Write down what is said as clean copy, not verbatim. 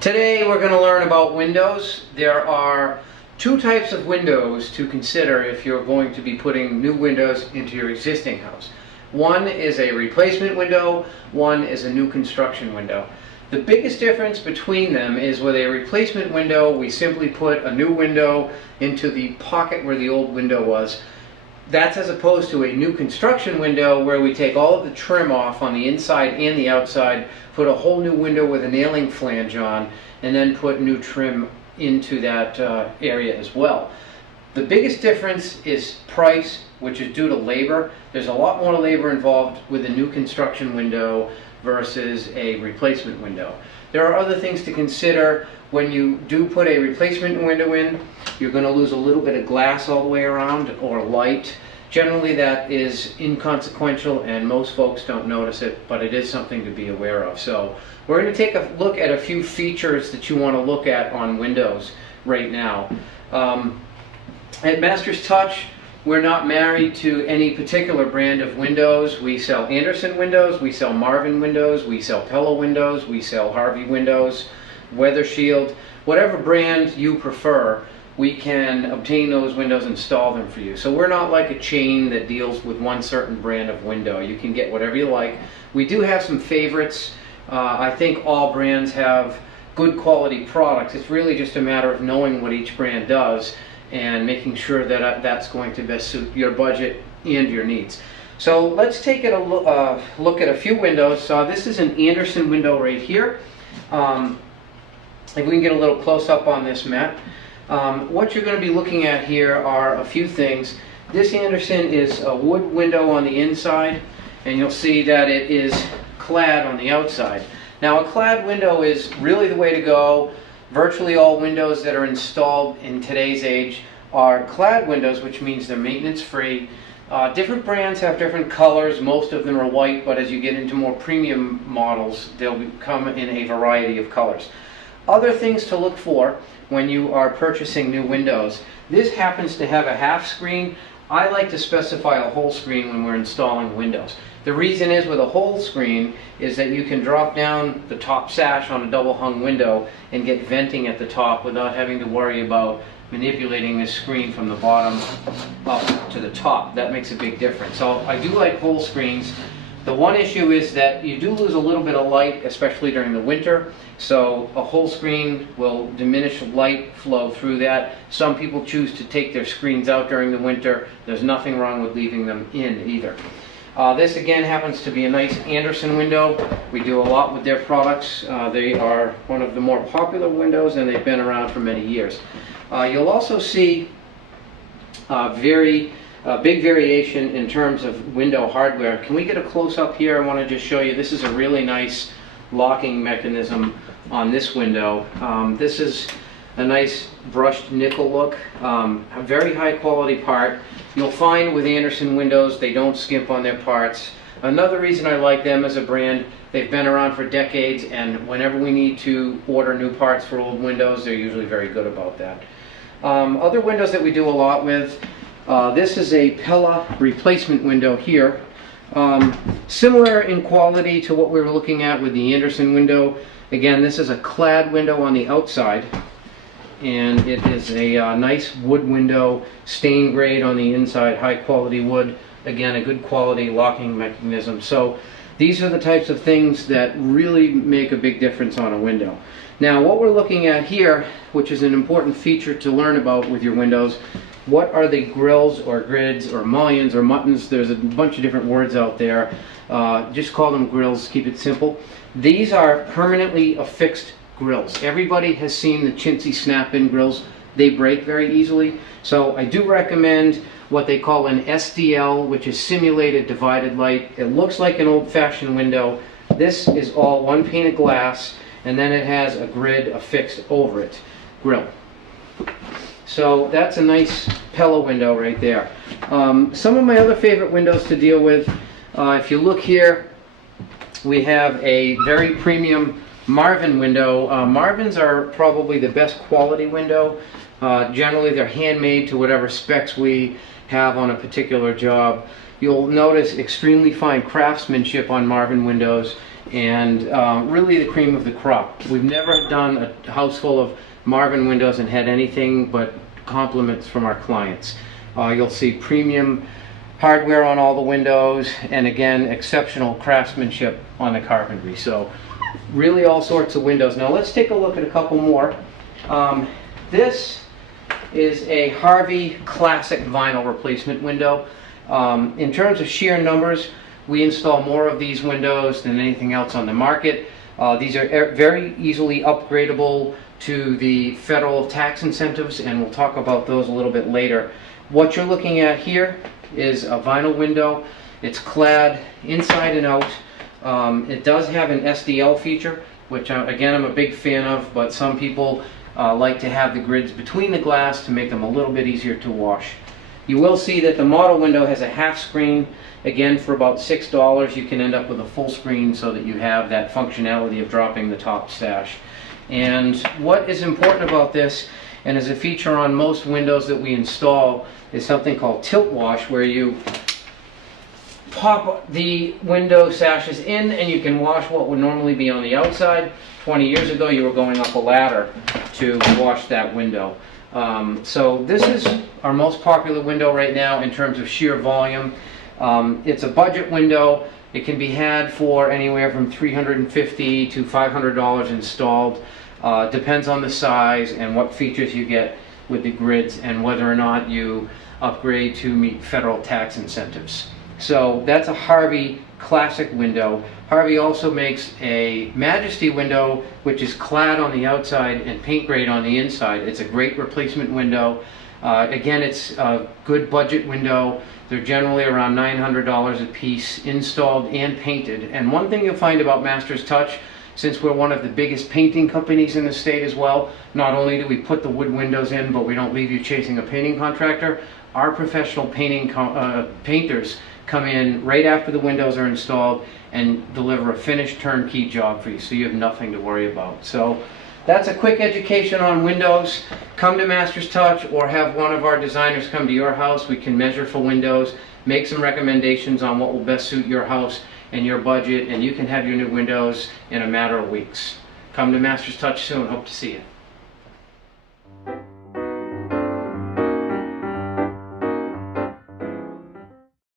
Today we're going to learn about windows. There are two types of windows to consider if you're going to be putting new windows into your existing house. One is a replacement window, one is a new construction window. The biggest difference between them is with a replacement window, we simply put a new window into the pocket where the old window was. That's as opposed to a new construction window where we take all of the trim off on the inside and the outside, put a whole new window with a nailing flange on, and then put new trim into that area as well. The biggest difference is price, which is due to labor. There's a lot more labor involved with a new construction window versus a replacement window. There are other things to consider. When you do put a replacement window in, you're going to lose a little bit of glass all the way around, or light. Generally that is inconsequential and most folks don't notice it, but it is something to be aware of. So we're going to take a look at a few features that you want to look at on windows right now. At Masters Touch, we're not married to any particular brand of windows. We sell Andersen windows, we sell Marvin windows, we sell Pella windows, we sell Harvey windows, Weather Shield. Whatever brand you prefer, we can obtain those windows and install them for you. So we're not like a chain that deals with one certain brand of window. You can get whatever you like. We do have some favorites. I think all brands have good quality products. It's really just a matter of knowing what each brand does and making sure that that's going to best suit your budget and your needs. So let's take a look at a few windows. This is an Andersen window right here. If we can get a little close up on this, Matt. What you're going to be looking at here are a few things. This Andersen is a wood window on the inside, and you'll see that it is clad on the outside. Now, a clad window is really the way to go. Virtually all windows that are installed in today's age are clad windows, which means they're maintenance free. Different brands have different colors. Most of them are white, but as you get into more premium models, they'll come in a variety of colors. Other things to look for when you are purchasing new windows. This happens to have a half screen. I like to specify a whole screen when we're installing windows. The reason is with a whole screen is that you can drop down the top sash on a double hung window and get venting at the top without having to worry about manipulating this screen from the bottom up to the top. That makes a big difference. So I do like whole screens. The one issue is that you do lose a little bit of light, especially during the winter. So a whole screen will diminish light flow through that. Some people choose to take their screens out during the winter. There's nothing wrong with leaving them in either. This again happens to be a nice Andersen window. We do a lot with their products. They are one of the more popular windows and they've been around for many years. You'll also see big variation in terms of window hardware. Can we get a close-up here? I want to just show you. This is a really nice locking mechanism on this window. This is a nice brushed nickel look, a very high quality part. You'll find with Andersen windows they don't skimp on their parts. Another reason I like them as a brand, they've been around for decades, and whenever we need to order new parts for old windows, they're usually very good about that. Other windows that we do a lot with, this is a Pella replacement window here. Similar in quality to what we were looking at with the Andersen window. Again, this is a clad window on the outside, and it is a nice wood window, stain grade on the inside, high quality wood. Again, a good quality locking mechanism. So these are the types of things that really make a big difference on a window. Now, what we're looking at here, which is an important feature to learn about with your windows, what are the grills or grids or mullions or muttons? There's a bunch of different words out there. Just call them grills, keep it simple. These are permanently affixed grills. Everybody has seen the chintzy snap-in grills. They break very easily. So I do recommend what they call an SDL, which is simulated divided light. It looks like an old-fashioned window. This is all one pane of glass, and then it has a grid affixed over it, grill. So that's a nice Pella window right there. Some of my other favorite windows to deal with, if you look here, we have a very premium Marvin window. Marvins are probably the best quality window. Generally they're handmade to whatever specs we have on a particular job. You'll notice extremely fine craftsmanship on Marvin windows, and really the cream of the crop. We've never done a house full of Marvin windows and had anything but compliments from our clients. You'll see premium hardware on all the windows, and again, exceptional craftsmanship on the carpentry. So really all sorts of windows. Now let's take a look at a couple more. This is a Harvey Classic vinyl replacement window. In terms of sheer numbers, we install more of these windows than anything else on the market. These are very easily upgradable to the federal tax incentives, and we'll talk about those a little bit later. What you're looking at here is a vinyl window. It's clad inside and out. It does have an SDL feature, which again I'm a big fan of, but some people like to have the grids between the glass to make them a little bit easier to wash. You will see that the model window has a half screen. Again, for about $6 you can end up with a full screen so that you have that functionality of dropping the top sash. And what is important about this, and is a feature on most windows that we install, is something called tilt wash, where you pop the window sashes in and you can wash what would normally be on the outside. 20 years ago you were going up a ladder to wash that window. So this is our most popular window right now in terms of sheer volume. It's a budget window. It can be had for anywhere from $350 to $500 installed. Depends on the size and what features you get with the grids and whether or not you upgrade to meet federal tax incentives. So that's a Harvey Classic window. Harvey also makes a Majesty window, which is clad on the outside and paint grade on the inside. It's a great replacement window. Again, it's a good budget window. They're generally around $900 a piece, installed and painted. And one thing you'll find about Masters Touch, since we're one of the biggest painting companies in the state as well, not only do we put the wood windows in, but we don't leave you chasing a painting contractor. Our professional painters come in right after the windows are installed and deliver a finished turnkey job for you, so you have nothing to worry about. So that's a quick education on windows. Come to Masters Touch or have one of our designers come to your house. We can measure for windows, make some recommendations on what will best suit your house and your budget, and you can have your new windows in a matter of weeks. Come to Masters Touch soon. Hope to see you.